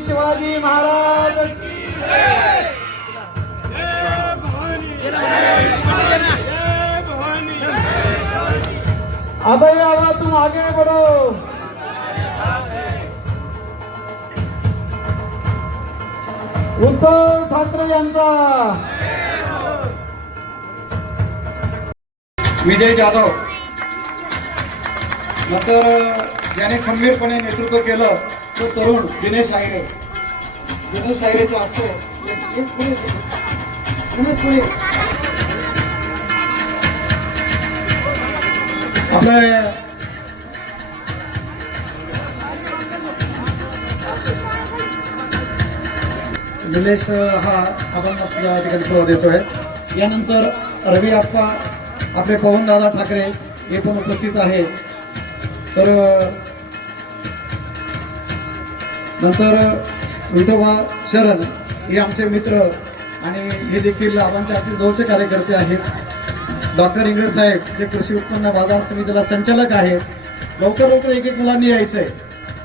शिवाजी महाराज. अभय आवा तुम आगे बढ़ो उद्धव ठाकरे यांचा. विजय जाधव. नंतर ज्याने खंबीरपणे नेतृत्व केलं तो तरुण दिनेश आयरे दिनेश आयरेचा असतो. दिनेश पुढे. आपलं निलेश हा आपण आपल्या ठिकाणी प्रवाह देतोय. यानंतर रवी आप्पा आपले पवनदादा ठाकरे हे पण उपस्थित आहे तर नंतर विठोबा शरण हे आमचे मित्र आणि हे देखील आमच्या अति जवळचे कार्यकर्ते आहेत. डॉक्टर इंग्रज साहेब जे कृषी उत्पन्न बाजार समितीला संचालक आहेत लवकर लवकर एक एक मुलांनी यायचंय.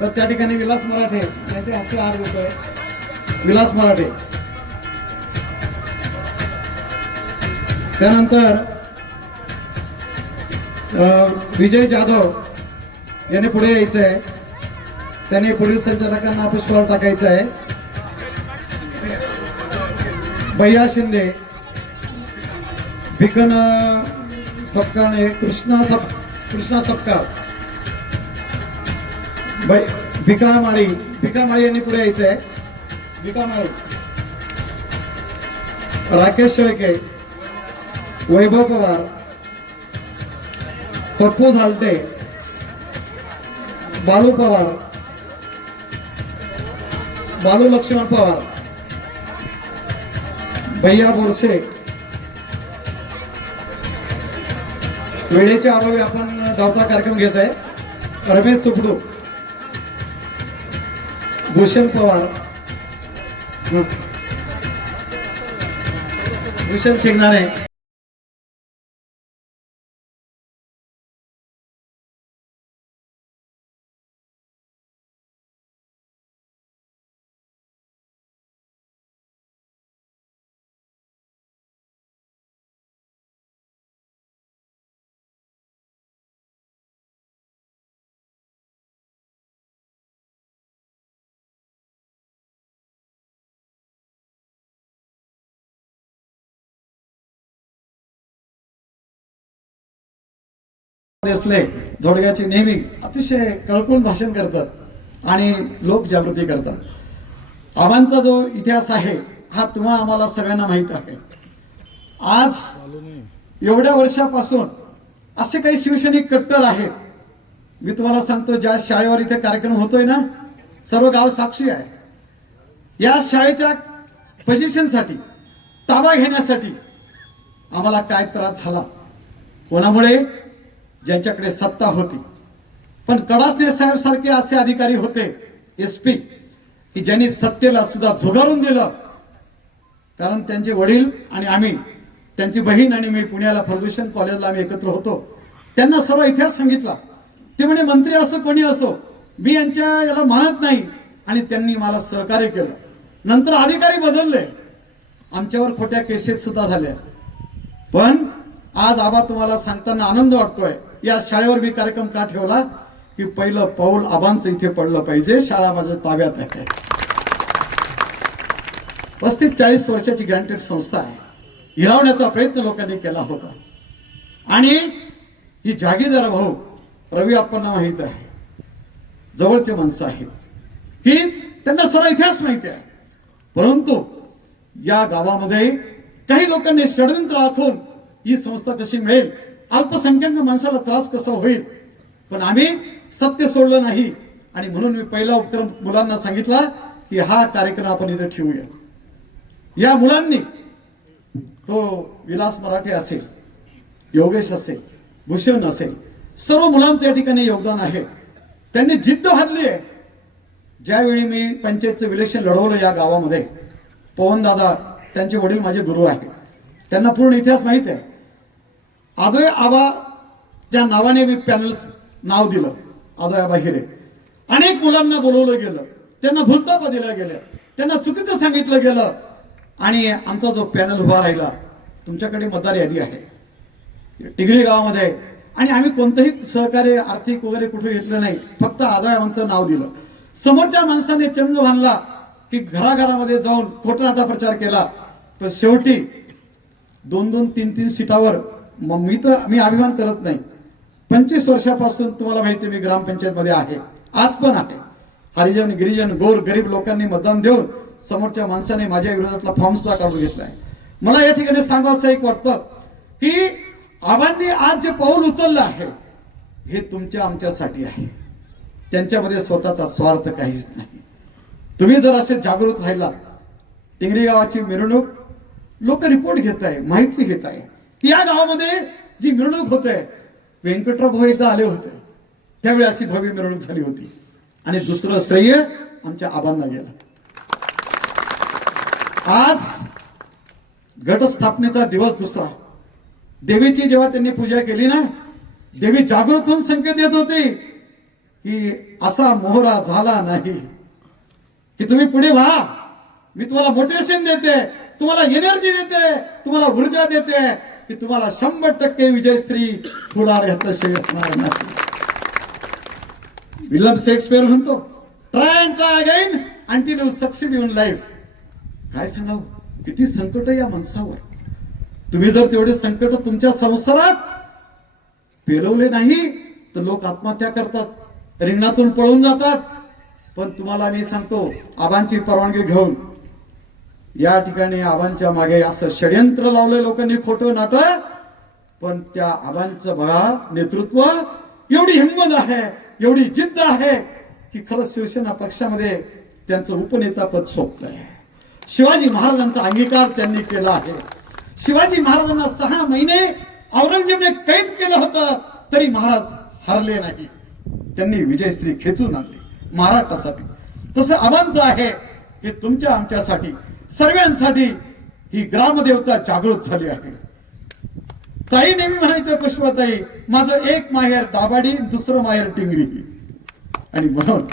तर त्या ठिकाणी विलास मराठे यांचे हस्ते हार देतोय. विलास मराठे. त्यानंतर विजय जाधव याने पुढे यायचं आहे त्याने पोलीस संचालकांना पुष्पावर टाकायचं आहे. भैया शिंदे भिकन सपकाने कृष्णा सप कृष्णा सपकार भिका माळी भिकामाळी भिकामाळी यांनी पुढे यायचं आहे. भिकामाळी राकेश शेळके वैभव पवार पप्पू झालटे बालू पवार बालू लक्ष्मण पवार भैया बोरसे वेळेच्या अभावी आपण धावता कार्यक्रम घेत आहे. रमेश सुपडू भूषण पवार भूषण शेंगणारे. देसले. जोडग्याची नेहमी अतिशय कळकून भाषण करतात आणि लोकजागृती करतात. आबांचा जो इतिहास आहे हा तुम्हा आम्हाला सगळ्यांना माहीत आहे. आज एवढ्या वर्षापासून असे काही शिवसैनिक कट्टर आहेत. मी तुम्हाला सांगतो ज्या शाळेवर इथे कार्यक्रम होतोय ना सर्व गाव साक्षी आहे. या शाळेच्या पोझिशनसाठी ताबा घेण्यासाठी आम्हाला काय त्रास झाला? कोणामुळे? ज्यांच्याकडे सत्ता होती. पण कडासने साहेब सारखे असे अधिकारी होते एस पी की ज्यांनी सत्तेला सुद्धा झुगारून दिलं. कारण त्यांचे वडील आणि आम्ही त्यांची बहीण आणि मी पुण्याला फर्ग्युशन कॉलेजला आम्ही एकत्र होतो. त्यांना सर्व इतिहास सांगितला. ते म्हणे मंत्री असो कोणी असो मी यांच्या याला मानत नाही. आणि त्यांनी मला सहकार्य केलं. नंतर अधिकारी बदलले. आमच्यावर खोट्या केसेस सुद्धा झाल्या. पण आज आबा तुम्हाला सांगताना आनंद वाटतोय. या शाळेवर मी कार्यक्रम का ठेवला? की पहिलं पाऊल आबांचं इथे पडलं पाहिजे शाळा माझ्या ताब्यात आहे. पस्तीस चाळीस वर्षाची ग्रँटेड संस्था आहे. हिरावण्याचा प्रयत्न लोकांनी केला होता. आणि ही जागीदार भाऊ रवी आपण माहीत आहे. जवळचे माणसं आहेत. की त्यांना सर्व इतिहास माहिती आहे. परंतु या गावामध्ये काही लोकांनी षडयंत्र आखून ही संस्था कशी मिळेल अल्पसंख्याक माणसाला त्रास कसा होईल? पण आम्ही सत्य सोडलं नाही. आणि म्हणून मी पहिला उपक्रम मुलांना सांगितला की हा कार्यक्रम आपण इथे ठेवूया. या मुलांनी तो विलास मराठे असेल योगेश असेल भूषण असेल सर्व मुलांचं या ठिकाणी योगदान आहे. त्यांनी जिद्द हरली आहे. ज्यावेळी मी पंचायतचं विलेशन लढवलं या गावामध्ये पवनदादा त्यांचे वडील माझे गुरु आहेत. त्यांना पूर्ण इतिहास माहीत आहे. आदोय आबा ज्या नावाने मी पॅनल नाव दिलं आदोय आबा हिरे. अनेक मुलांना बोलवलं गेलं त्यांना भूलतापा दिल्या गेल्या त्यांना चुकीचं सांगितलं गेलं आणि आमचा जो पॅनल उभा राहिला तुमच्याकडे मतदार यादी आहे. टिगरी गावामध्ये आणि आम्ही कोणतंही सहकार्य आर्थिक वगैरे कुठे घेतलं नाही फक्त आदोयाबांचं नाव दिलं. समोरच्या माणसाने चंग बांधला की घराघरामध्ये जाऊन खोटनाचा प्रचार केला पण शेवटी दोन दोन तीन तीन सीटावर मग मी तर मी अभिमान करत नाही. पंचवीस वर्षापासून तुम्हाला माहिती आहे मी ग्रामपंचायतमध्ये आहे. आज पण आहे. हरिजन गिरिजन गोर गरीब लोकांनी मतदान देऊन समोरच्या माणसाने माझ्या विरोधातला फॉर्म सुद्धा काढून घेतलाय मला या ठिकाणी सांगावं असं एक वाटतं की आबांनी आज जे पाऊल उचललं आहे हे तुमच्या आमच्यासाठी आहे. त्यांच्यामध्ये स्वतःचा स्वार्थ काहीच नाही. तुम्ही जर असे जागृत राहिलात टिंगरी गावाची मिरवणूक लोक रिपोर्ट घेत आहे माहिती घेत आहे. या गावामध्ये जी मिरवणूक होते व्यंकटराव भाऊ एकदा आले होते. त्यावेळी अशी भव्य मिरवणूक झाली होती. आणि दुसरं श्रेय आमच्या आबांना गेलं. आज घटस्थापनेचा दिवस दुसरा. देवीची जेव्हा त्यांनी पूजा केली ना देवी जागृत होऊन संकेत देत होती की असा मोहरा झाला नाही. की तुम्ही पुढे व्हा. मी तुम्हाला मोटिवेशन देते तुम्हाला एनर्जी देते तुम्हाला ऊर्जा देते. की तुम्हाला शंभर टक्के विजयश्री पुढार ह्यातशिवाय होणार नाही. विल्यम शेक्सपियर म्हणतो try and try again until you succeed in life काय सांगावं? किती संकट या माणसावर. तुम्ही जर तेवढे संकट तुमच्या संसारात पेरवले नाही तर लोक आत्महत्या करतात रिंगणातून पळून जातात. पण तुम्हाला मी सांगतो आबांची परवानगी घेऊन या ठिकाणी आबांच्या मागे असं षडयंत्र लावलं लोकांनी खोटं नाटक पण त्या आबांचं बघा नेतृत्व एवढी हिंमत आहे एवढी जिद्द आहे की खरंच शिवसेना पक्षामध्ये त्यांचं उपनेता पद सोपत आहे शिवाजी महाराजांचा अंगीकार त्यांनी केला आहे. शिवाजी महाराजांना सहा महिने औरंगजेबने कैद केलं होतं तरी महाराज हरले नाही. त्यांनी विजयश्री खेचून आणली महाराष्ट्रासाठी तसं आबांचं आहे हे तुमच्या आमच्यासाठी सर्वांसाठी ही ग्रामदेवता जागृत झाली आहे. ताई नेहमी म्हणायचं पुष्पताई माझं एक माहेर दाबाडी दुसरं माहेर टिंगरी. आणि म्हणून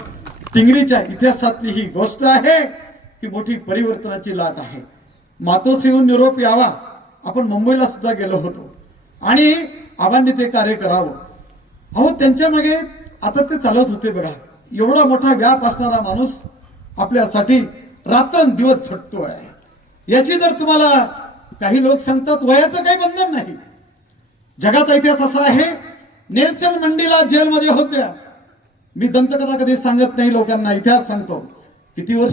टिंगरीच्या इतिहासातली ही गोष्ट आहे की मोठी परिवर्तनाची लाट आहे. मातोश्रीहून निरोप यावा. आपण मुंबईला सुद्धा गेलो होतो. आणि आबांनी ते कार्य करावं. अहो त्यांच्या मागे आता ते चालत होते बघा. एवढा मोठा व्याप असणारा माणूस आपल्यासाठी रात्रंदिवस झटतोय याची जर तुम्हाला काही लोक सांगतात वयाचं काही बंधन नाही. जगाचा इतिहास असा आहे नेल्सन मंडेला जेलमध्ये होत्या. मी दंतकथा कधी सांगत नाही लोकांना इतिहास सांगतो. किती वर्ष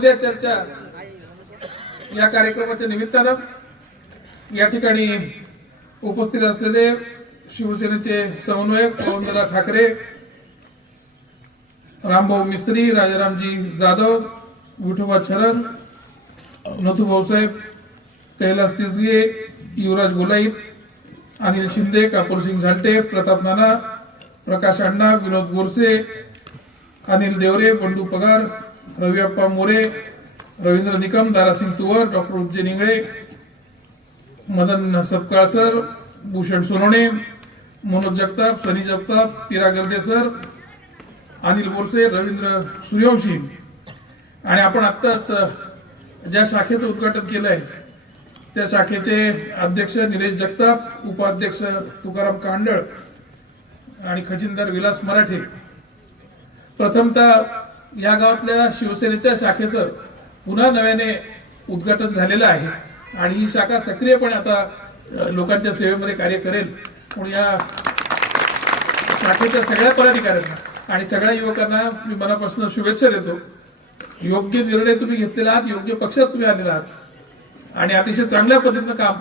उद्या चर्चा या कार्यक्रमाच्या निमित्तानं या ठिकाणी उपस्थित असलेले शिवसेनेचे समन्वयक पवनदादा ठाकरे रामभाऊ मिस्त्री राजारामजी जाधव विठोबा छरण नथू भाऊसाहेब कैलास तिसगे युवराज गोलाईत अनिल शिंदे कापूरसिंग झालटे प्रताप नाना प्रकाश अण्णा विनोद Gorse Anil Deore Bandu Pagar Raviappa More Ravindra Nikam Darasing Tuwar doctor Ujjay Ningle Madan Sapkal sir Bhushan Sonawane Manoj Jagtap Sunny Jagtap Pira Garde sir Anil Borse Ravindra Suryawanshi आणि आपण आत्ताच ज्या शाखेचं उद्घाटन केलंय त्या शाखेचे अध्यक्ष निलेश जगताप उपाध्यक्ष तुकाराम कांडळ आणि खजिनदार विलास मराठे. प्रथमतः या गावातल्या शिवसेनेच्या शाखेचं पुन्हा नव्याने उद्घाटन झालेलं आहे. आणि ही शाखा सक्रियपणे आता लोकांच्या सेवेमध्ये कार्य करेल. म्हणून या शाखेच्या सगळ्या पदाधिकाऱ्यांना आणि सगळ्या युवकांना मी मनापासून शुभेच्छा देतो. योग्य निर्णय तुम्ही घेतलेला आहात योग्य पक्षात तुम्ही आलेला आहात. आणि अतिशय चांगल्या पद्धतीनं काम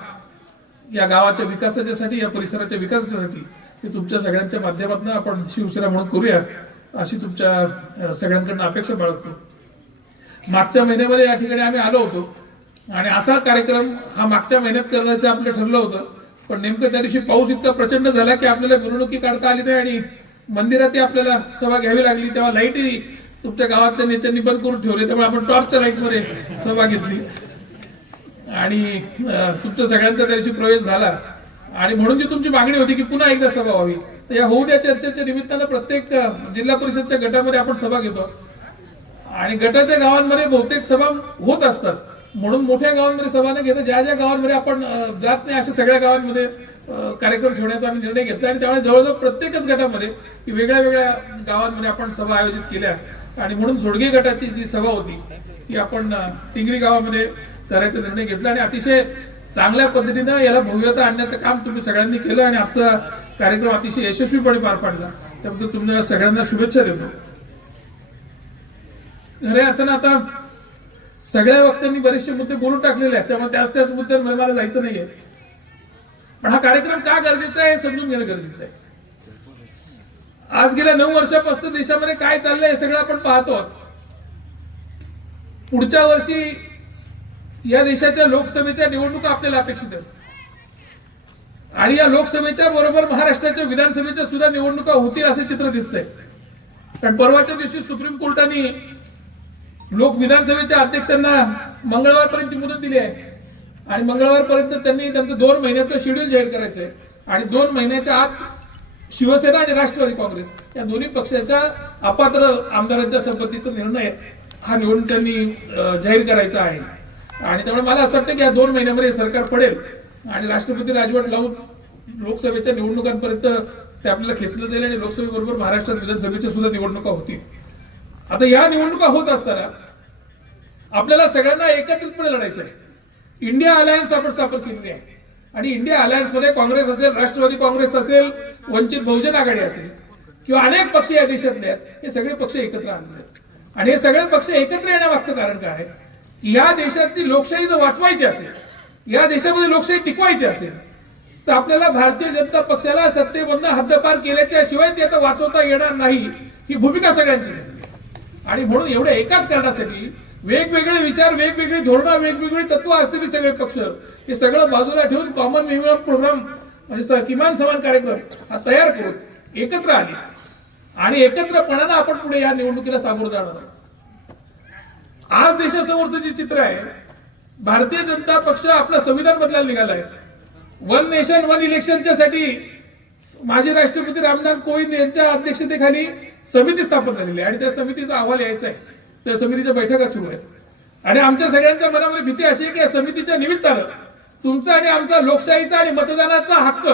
या गावाच्या विकासाच्यासाठी या परिसराच्या विकासाच्यासाठी हे तुमच्या सगळ्यांच्या माध्यमातून आपण शिवसेना म्हणून करूया. अशी तुमच्या सगळ्यांकडून सगळ्यांकडनं अपेक्षा बाळगतो. मागच्या महिन्यामध्ये या ठिकाणी आम्ही आलो होतो. आणि असा कार्यक्रम हा मागच्या महिन्यात करण्याचं आपलं ठरलं होतं. पण नेमकं त्या दिवशी पाऊस इतका प्रचंड झाला की आपल्याला मिरवणुकी काढता आली नाही आणि मंदिरातही आपल्याला सभा घ्यावी लागली. तेव्हा लाईटही तुमच्या गावातल्या नेत्यांनी बंद करून ठेवले. त्यामुळे आपण टॉर्चच्या लाईटमध्ये सभा घेतली. आणि तुमच्या सगळ्यांचा त्या दिवशी प्रवेश झाला. आणि म्हणून जी तुमची मागणी होती की पुन्हा एकदा सभा व्हावी. तर या होऊ द्या चर्चेच्या निमित्तानं प्रत्येक जिल्हा परिषदच्या गटामध्ये आपण सभा घेतो. आणि गटाच्या गावांमध्ये बहुतेक सभा होत असतात. म्हणून मोठ्या गावांमध्ये सभा न घेता ज्या ज्या गावांमध्ये आपण जात नाही अशा सगळ्या गावांमध्ये कार्यक्रम ठेवण्याचा आम्ही निर्णय घेतला आणि त्यामुळे जवळजवळ प्रत्येकच गटामध्ये की वेगळ्या वेगळ्या गावांमध्ये आपण सभा आयोजित केल्या. आणि म्हणून झोडगे गटाची जी सभा होती ती आपण टिंगरी गावामध्ये करायचा निर्णय घेतला आणि अतिशय चांगल्या पद्धतीनं याला भव्यता आणण्याचं काम तुम्ही सगळ्यांनी केलं आणि आजचा कार्यक्रम अतिशय यशस्वीपणे पार पाडला. त्याबद्दल तुम्हाला सगळ्यांना शुभेच्छा देतो. खऱ्या अर्थानं आता सगळ्या वक्त्यांनी बरेचसे मुद्दे बोलून टाकलेले आहेत. त्यामुळे त्याच त्याच मुद्द्यांवर मला जायचं नाहीये. पण हा कार्यक्रम का गरजेचा आहे हे समजून घेणं गरजेचं आहे. आज गेल्या नऊ वर्षापासून देशामध्ये काय चाललंय हे सगळं आपण पाहतो आहोत. पुढच्या वर्षी या देशाच्या लोकसभेच्या निवडणुका आपल्याला अपेक्षित आहेत. आणि या लोकसभेच्या बरोबर महाराष्ट्राच्या विधानसभेच्या सुद्धा निवडणुका होतील असे चित्र दिसतंय. कारण परवाच्या दिवशी सुप्रीम कोर्टाने लोक विधानसभेच्या अध्यक्षांना मंगळवारपर्यंतची मुदत दिली आहे. आणि मंगळवारपर्यंत त्यांनी त्यांचं दोन महिन्याचं शेड्यूल जाहीर करायचं आहे आणि दोन महिन्याच्या आत शिवसेना आणि राष्ट्रवादी काँग्रेस या दोन्ही पक्षाच्या अपात्र आमदारांच्या संपत्तीचा निर्णय हा निवडणूक त्यांनी जाहीर करायचा आहे. आणि त्यामुळे मला असं वाटतं की या दोन महिन्यामध्ये सरकार पडेल. आणि राष्ट्रपती राजवट लावून लोकसभेच्या निवडणुकांपर्यंत ते आपल्याला खेचलं जाईल आणि लोकसभेबरोबर महाराष्ट्रात विधानसभेच्या सुद्धा निवडणुका होतील. आता या निवडणुका होत असताना आपल्याला सगळ्यांना एकत्रितपणे लढायचं आहे. इंडिया अलायन्स आपण स्थापन केलेली आहे. आणि इंडिया अलायन्समध्ये काँग्रेस असेल राष्ट्रवादी काँग्रेस असेल वंचित बहुजन आघाडी असेल किंवा अनेक पक्ष या देशातले आहेत हे सगळे पक्ष एकत्र आणले आहेत. आणि हे सगळे पक्ष एकत्र येण्यामागचं कारण काय आहे? की या देशातली लोकशाही जर वाचवायची असेल या देशामध्ये लोकशाही टिकवायची असेल तर आपल्याला भारतीय जनता पक्षाला सत्तेबंद हद्दपार केल्याच्या शिवाय ते आता वाचवता येणार नाही ही भूमिका सगळ्यांची घेतली आहे. आणि म्हणून एवढ्या एकाच कारणासाठी वेगवेगळे विचार वेगवेगळी धोरणं वेगवेगळी तत्व असलेले सगळे पक्ष हे सगळं बाजूला ठेवून कॉमन मिनिमम प्रोग्राम म्हणजे स- किमान समान कार्यक्रम हा तयार करून एकत्र आले आणि एकत्रपणानं आपण पुढे या निवडणुकीला सामोरं जाणार आहोत आज देशासमोरचं जे चित्र आहे भारतीय जनता पक्ष आपलं संविधान बदलायला निघालाय वन नेशन वन इलेक्शनच्या साठी माजी राष्ट्रपती रामनाथ कोविंद यांच्या अध्यक्षतेखाली समिती स्थापन झालेली आहे. आणि त्या समितीचा अहवाल यायचा आहे. त्या समितीच्या बैठका सुरू आहेत. आणि आमच्या सगळ्यांच्या मनामध्ये भीती अशी आहे की या समितीच्या निमित्तानं तुमचा आणि आमचा लोकशाहीचा आणि मतदानाचा हक्क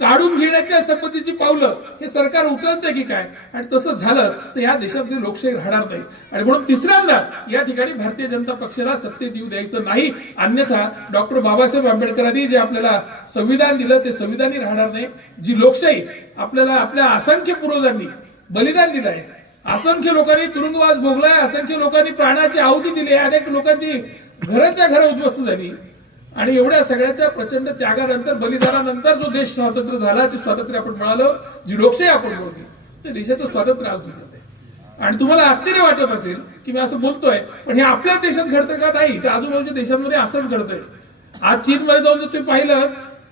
काढून घेण्याच्या संबंधीची पावलं हे सरकार उचलते की काय? आणि तसं झालं तर या देशामध्ये लोकशाही राहणार नाही. आणि म्हणून तिसऱ्यांदा या ठिकाणी भारतीय जनता पक्षाला सत्तेत येऊ द्यायचं नाही. अन्यथा डॉक्टर बाबासाहेब आंबेडकरांनी जे आपल्याला संविधान दिलं ते संविधानी राहणार नाही. जी लोकशाही आपल्याला आपल्या असंख्य पूर्वजांनी बलिदान दिलं आहे. असंख्य लोकांनी तुरुंगवास भोगलाय असंख्य लोकांनी प्राणाची आहुती दिली आहे. अनेक लोकांची घराच्या घरं उद्ध्वस्त झाली. आणि एवढ्या सगळ्याच्या प्रचंड त्यागानंतर बलिदानानंतर जो देश स्वातंत्र्य झाला जे स्वातंत्र्य आपण मिळालं जी लोकशाही आपण मिळवली ते देशाचं स्वातंत्र्य आज दुखत आहे. आणि तुम्हाला आश्चर्य वाटत असेल की मी असं बोलतोय पण हे आपल्याच देशात घडतं का नाही? तर आजूबाजूच्या देशांमध्ये असंच घडतंय. आज चीनमध्ये जाऊन जर तुम्ही पाहिलं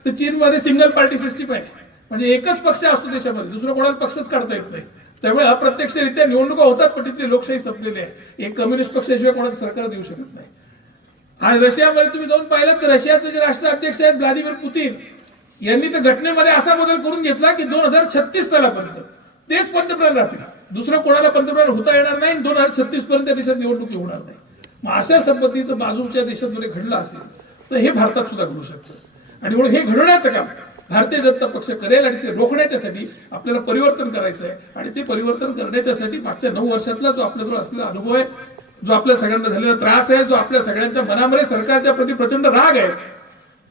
तर चीनमध्ये सिंगल पार्टी सिस्टीम आहे. म्हणजे एकच पक्ष असतो देशामध्ये दुसरा कोणाला पक्षच काढता येत नाही. त्यामुळे अप्रत्यक्षरित्या निवडणुका होतात पण तिथली लोकशाही संपलेली आहे. एक कम्युनिस्ट पक्षाशिवाय कोणाचं सरकार देऊ शकत नाही. आणि रशियामध्ये तुम्ही जाऊन पाहिलं तर रशियाचे जे राष्ट्राध्यक्ष आहेत व्लादिमीर पुतीन यांनी तर घटनेमध्ये असा बदल करून घेतला की दोन हजार छत्तीस सालापर्यंत तेच पंतप्रधान राहतील. दुसरं कोणाला पंतप्रधान होता येणार नाही दोन हजार छत्तीस पर्यंत त्या देशात निवडणुकी होणार नाही. मग अशा संपत्तीचं बाजूच्या देशांमध्ये घडलं असेल तर हे भारतात सुद्धा घडू शकतं. आणि म्हणून हे घडवण्याचं काम भारतीय जनता पक्ष करेल आणि ते रोखण्याच्यासाठी आपल्याला परिवर्तन करायचं आहे. आणि ते परिवर्तन करण्याच्यासाठी मागच्या नऊ वर्षातला जो आपल्याजवळ असलेला अनुभव आहे जो आपल्या सगळ्यांना झालेला त्रास आहे जो आपल्या सगळ्यांच्या मनामध्ये सरकारच्या प्रति प्रचंड राग आहे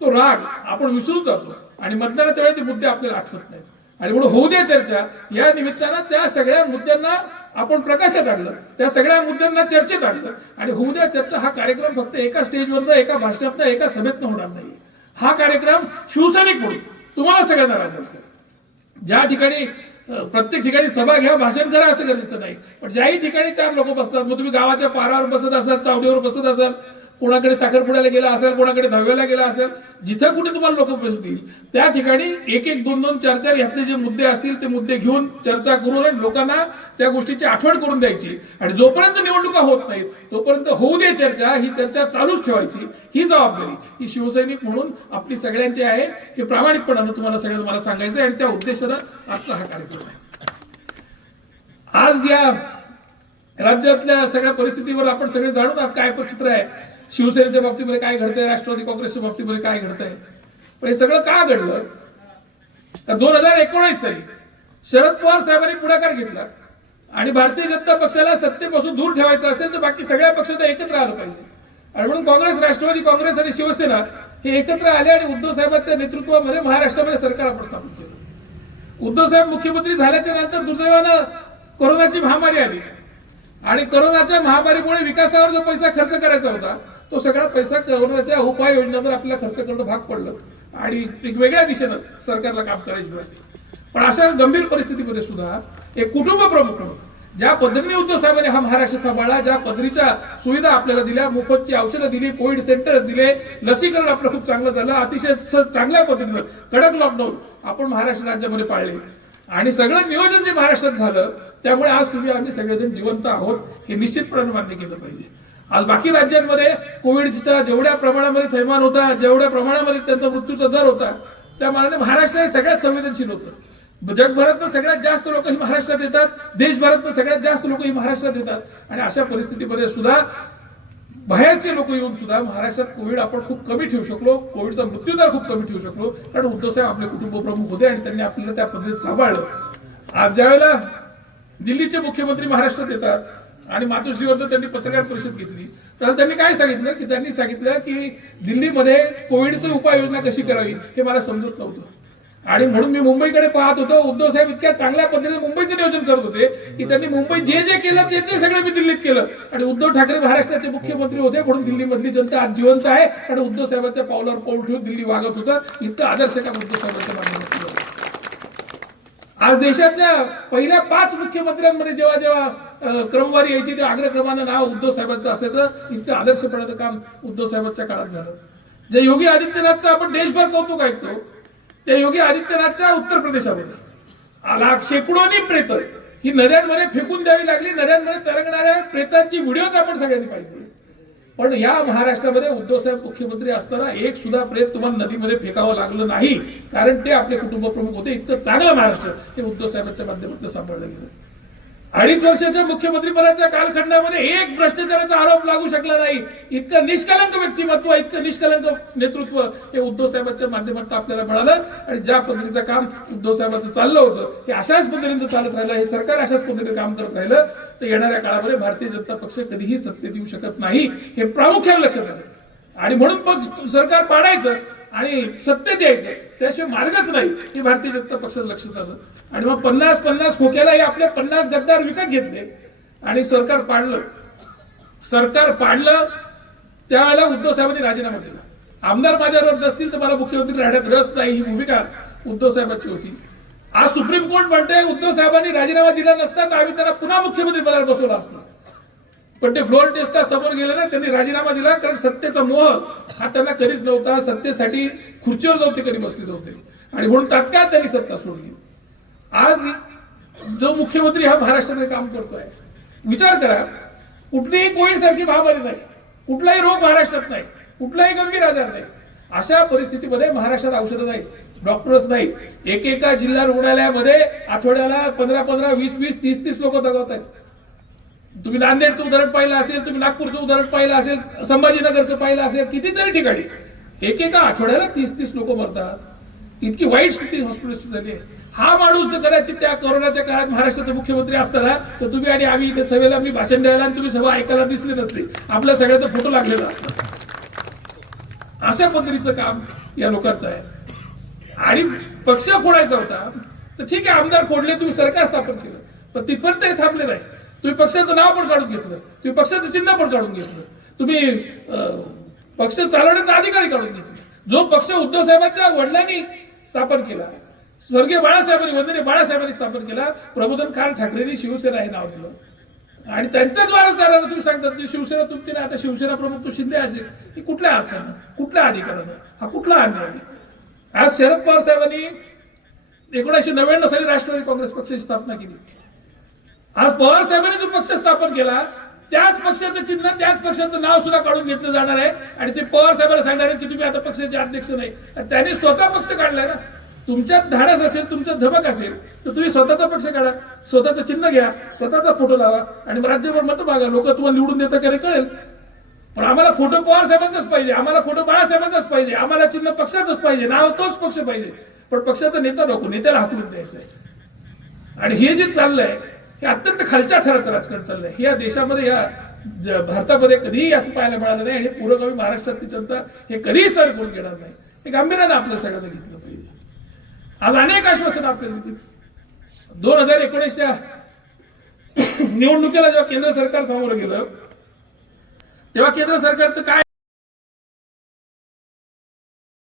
तो राग आपण विसरून जातो. आणि मतदानाच्या वेळी ते मुद्दे आपल्याला आठवत नाहीत. आणि म्हणून होऊ द्या चर्चा. या निमित्तानं त्या सगळ्या मुद्द्यांना आपण प्रकाशात आणलं. त्या सगळ्या मुद्द्यांना चर्चेत आणलं. आणि होऊ द्या चर्चा हा कार्यक्रम फक्त एका स्टेजवरनं एका भाषणातनं एका सभेतनं होणार नाही हा कार्यक्रम शिवसैनिक म्हणून तुम्हाला सगळ्यांना राबवायचा ज्या ठिकाणी प्रत्येक ठिकाणी सभा घ्या भाषण करा असं गरजेचं नाही. पण ज्याही ठिकाणी चार लोक बसतात मग तुम्ही गावाच्या पारावर बसत असाल चावडीवर बसत असाल कोणाकडे साखरपुड्याला गेला असेल कोणाकडे दहाव्याला गेला असेल जिथं कुठे तुम्हाला लोक भेटतील त्या ठिकाणी एक एक दोन दोन चार चार यातले जे मुद्दे असतील ते मुद्दे घेऊन चर्चा करून आणि लोकांना त्या गोष्टीची आठवण करून द्यायची. आणि जोपर्यंत निवडणुका होत नाहीत तोपर्यंत होऊ दे चर्चा ही चर्चा चालूच ठेवायची. ही जबाबदारी ही शिवसैनिक म्हणून आपली सगळ्यांची आहे हे प्रामाणिकपणानं तुम्हाला सगळं तुम्हाला सांगायचं आणि त्या उद्देशानं आजचा हा कार्यक्रम आहे. आज या राज्यातल्या सगळ्या परिस्थितीवर आपण सगळे जाणून आहात काय चित्र आहे. शिवसेनेच्या बाबतीमध्ये काय घडतंय राष्ट्रवादी काँग्रेसच्या बाबतीमध्ये काय घडतंय? पण हे सगळं का घडलं? तर दोन हजार एकोणीस साली शरद पवार साहेबांनी पुढाकार घेतला आणि भारतीय जनता पक्षाला सत्तेपासून दूर ठेवायचं असेल तर बाकी सगळ्या पक्षांना एकत्र आलं पाहिजे. आणि म्हणून काँग्रेस राष्ट्रवादी काँग्रेस आणि शिवसेना हे एकत्र आले आणि उद्धव साहेबांच्या नेतृत्वामध्ये महाराष्ट्रामध्ये सरकार आपण स्थापन केलं. उद्धव साहेब मुख्यमंत्री झाल्याच्यानंतर दुर्दैवानं कोरोनाची महामारी आली. आणि कोरोनाच्या महामारीमुळे विकासावर जो पैसा खर्च करायचा होता तो सगळा पैसा कोरोनाच्या उपाययोजनांवर आपल्याला खर्च करणं भाग पडलं. आणि एक वेगळ्या दिशेनं सरकारला काम करायची मिळाली पण अशा गंभीर परिस्थितीमध्ये सुद्धा एक कुटुंब प्रमुख म्हणून ज्या पद्धतीने उद्धव साहेबांनी हा महाराष्ट्र सांभाळला ज्या पदरीच्या सुविधा आपल्याला दिल्या मोफतची औषधं दिली कोविड सेंटर्स दिले लसीकरण आपलं खूप चांगलं झालं अतिशय चांगल्या पद्धतीनं कडक लॉकडाऊन आपण महाराष्ट्र राज्यामध्ये पाळले. आणि सगळं नियोजन जे महाराष्ट्रात झालं त्यामुळे आज तुम्ही आम्ही सगळेजण जिवंत आहोत हे निश्चितपणे मान्य केलं पाहिजे. आज बाकी राज्यांमध्ये कोविडचा जेवढ्या प्रमाणामध्ये थैमान होता जेवढ्या प्रमाणामध्ये त्यांचा मृत्यूचा दर होता त्या मानाने महाराष्ट्र हे सगळ्यात संवेदनशील होतं. जगभरातनं सगळ्यात जास्त लोक ही महाराष्ट्रात येतात देशभरातनं सगळ्यात जास्त लोक ही महाराष्ट्रात येतात. आणि अशा परिस्थितीमध्ये सुद्धा बाहेरचे लोक येऊन सुद्धा महाराष्ट्रात कोविड आपण खूप कमी ठेवू शकलो कोविडचा मृत्यूदर खूप कमी ठेवू शकलो. कारण उद्धव साहेब आपले कुटुंब प्रमुख होते आणि त्यांनी आपल्याला त्या पद्धतीत सांभाळलं. आज ज्यावेळेला दिल्लीचे मुख्यमंत्री महाराष्ट्रात येतात आणि मातोश्रीवर त्यांनी पत्रकार परिषद घेतली. तर त्यांनी काय सांगितलं? की त्यांनी सांगितलं की दिल्लीमध्ये कोविडची उपाययोजना कशी करावी हे मला समजत नव्हतं. आणि म्हणून मी मुंबईकडे पाहत होतो. उद्धव साहेब इतक्या चांगल्या पद्धतीने मुंबईचं नियोजन करत होते की त्यांनी मुंबई जे जे केलं ते ते सगळं मी दिल्लीत केलं. आणि उद्धव ठाकरे महाराष्ट्राचे मुख्यमंत्री होते म्हणून दिल्लीमधली जनता आज जिवंत आहे. आणि उद्धव साहेबांच्या पावलावर पाऊल ठेवून दिल्ली वागत होतं. इतकं आदर्श का उद्धव साहेबांच्या माध्यमातून? आज देशातल्या पहिल्या पाच मुख्यमंत्र्यांमध्ये जेव्हा जेव्हा क्रमवारी यायची तेव्हा अग्रक्रमानं नाव उद्धव साहेबांचं असायचं. इतकं आदर्शपणाचं काम उद्धव साहेबांच्या काळात झालं. जे योगी आदित्यनाथचं आपण देशभर कौतुक ऐकतो त्या योगी आदित्यनाथच्या उत्तर प्रदेशामध्ये. लाख शेकडोनी प्रेत ही नद्यांमध्ये फेकून द्यावी लागली. नद्यांमध्ये तरंगणाऱ्या प्रेतांची व्हिडिओज आपण सगळ्यांनी पाहिजे पण या महाराष्ट्रामध्ये उद्धव साहेब मुख्यमंत्री असताना एक सुद्धा प्रेत तुम्हाला नदीमध्ये फेकावं लागलं नाही कारण ते आपले कुटुंब प्रमुख होते. इतकं चांगलं महाराष्ट्र ते उद्धव साहेबांच्या माध्यमातून सांभाळलं गेलं. अडीच वर्षाच्या मुख्यमंत्रीपदाच्या कालखंडामध्ये एक भ्रष्टाचाराचा आरोप लागू शकला नाही. इतकं निष्कलंक व्यक्तिमत्व इतकं निष्कलंक नेतृत्व हे उद्धव साहेबांच्या माध्यमातून आपल्याला मिळालं. आणि ज्या पद्धतीचं काम उद्धव साहेबांचं चाललं होतं हे अशाच पद्धतीचं चालत राहिलं हे सरकार अशाच पद्धतीने काम करत राहिलं. तर येणाऱ्या काळामध्ये भारतीय जनता पक्ष कधीही सत्तेत येऊ शकत नाही हे प्रामुख्याने लक्षात आलं आणि म्हणून पक्ष सरकार पाडायचं आणि सत्तेत यायचं त्याशिवाय मार्गच नाही हे भारतीय जनता पक्षाला लक्षात आलं आणि मग पन्नास पन्नास खोक्याला हे आपले पन्नास गद्दार विकत घेतले आणि सरकार पाडलं. सरकार पाडलं त्यावेळेला उद्धव साहेबांनी राजीनामा दिला. आमदार माझ्यावर नसतील तर मला मुख्यमंत्री राहण्यात रस नाही ही भूमिका उद्धव साहेबांची होती. आज सुप्रीम कोर्ट म्हणते उद्धव साहेबांनी राजीनामा दिला नसता तर आम्ही त्यांना पुन्हा मुख्यमंत्री पदावर बसवलं असतं. पण ते फ्लोअर टेस्टला समोर गेले ना त्यांनी राजीनामा दिला कारण सत्तेचा मोह हा त्यांना कधीच नव्हता. सत्तेसाठी खुर्चीवर जाऊन ते कधी बसले नव्हते आणि म्हणून तात्काळ त्यांनी सत्ता सोडली. आज जो मुख्यमंत्री हा महाराष्ट्रामध्ये काम करतोय. विचार करा कुठलीही कोविड सारखी महामारी नाही. कुठलाही रोग महाराष्ट्रात नाही. कुठलाही गंभीर आजार नाही. अशा परिस्थितीमध्ये महाराष्ट्रात औषधं नाहीत. डॉक्टरच नाहीत. एकेका जिल्हा रुग्णालयामध्ये आठवड्याला पंधरा पंधरा वीस वीस तीस तीस लोक दगावत आहेत तुम्ही नांदेडचं उदाहरण पाहिलं असेल तुम्ही नागपूरचं उदाहरण पाहिलं असेल संभाजीनगरचं पाहिलं असेल कितीतरी ठिकाणी. एकेका आठवड्याला तीस तीस लोक मरतात. इतकी वाईट स्थिती हॉस्पिटलची झाली आहे. हा माणूस जर कदाचित त्या कोरोनाच्या काळात महाराष्ट्राचे मुख्यमंत्री असताना तर तुम्ही आणि आम्ही इथे सभेला मी भाषण द्यायला आणि तुम्ही सभा ऐकायला दिसले नसते. आपल्या सगळ्याचा फोटो लागलेला असता अशा पद्धतीचं काम या लोकांचं आहे. आणि पक्ष फोडायचा होता तर ठीक आहे आमदार फोडले तुम्ही सरकार स्थापन केलं. पण तिथपर्यंत हे थांबले नाही. तुम्ही पक्षाचं नाव पण काढून घेतलं. तुम्ही पक्षाचं चिन्ह पण काढून घेतलं. तुम्ही पक्ष चालवण्याचा अधिकारी काढून घेतला. जो पक्ष उद्धव साहेबांच्या वडिलांनी स्थापन केला स्वर्गीय बाळासाहेबांनी वंदने बाळासाहेबांनी स्थापन केला प्रबोधन खान ठाकरेंनी शिवसेना हे नाव दिलं. आणि त्यांच्याच वारसदाराला तुम्ही सांगतात की शिवसेना तुमची नाही आता शिवसेना प्रमुख तो शिंदे असेल ही कुठल्या अर्थानं? कुठल्या अधिकारानं? हा कुठला अन्याय? आहे? आज शरद पवार साहेबांनी एकोणीसशे नव्याण्णव साली राष्ट्रवादी काँग्रेस पक्षाची स्थापना केली. आज पवार साहेबांनी जो पक्ष स्थापन केला त्याच पक्षाचं चिन्ह त्याच पक्षाचं नाव सुद्धा काढून घेतलं जाणार आहे. आणि ते पवार साहेबांना सांगणार आहे की तुम्ही आता पक्षाचे अध्यक्ष नाही. आणि त्यांनी स्वतः पक्ष काढलाय ना. तुमच्यात धाडस असेल तुमच्यात धमक असेल तर तुम्ही स्वतःचा पक्ष काढा. स्वतःचं चिन्ह घ्या स्वतःचा फोटो लावा. आणि राज्यभर मत मागा लोक तुम्हाला निवडून देता का कळेल. पण आम्हाला फोटो पवार साहेबांचाच पाहिजे आम्हाला फोटो बाळासाहेबांचाच पाहिजे आम्हाला चिन्ह पक्षाचंच पाहिजे नाव तोच पक्ष पाहिजे. पण पक्षाचा नेता नको नेत्याला हाकलून द्यायचं आहे. आणि हे जे चाललंय हे अत्यंत खालच्या थराचं राजकारण चाललंय. हे या देशामध्ये या ज- भारतामध्ये कधीही असं पाहायला मिळालं नाही आणि पुरोगामी महाराष्ट्रातली जनता हे कधीही सर करून घेणार नाही. हे गांभीर्यानं आपल्या सगळ्यांना घेतलं पाहिजे. आज अनेक आश्वासन आपल्याला देतील दोन हजार एकोणीसच्या निवडणुकीला जेव्हा केंद्र सरकार समोर गेलं तेव्हा केंद्र सरकारचं काय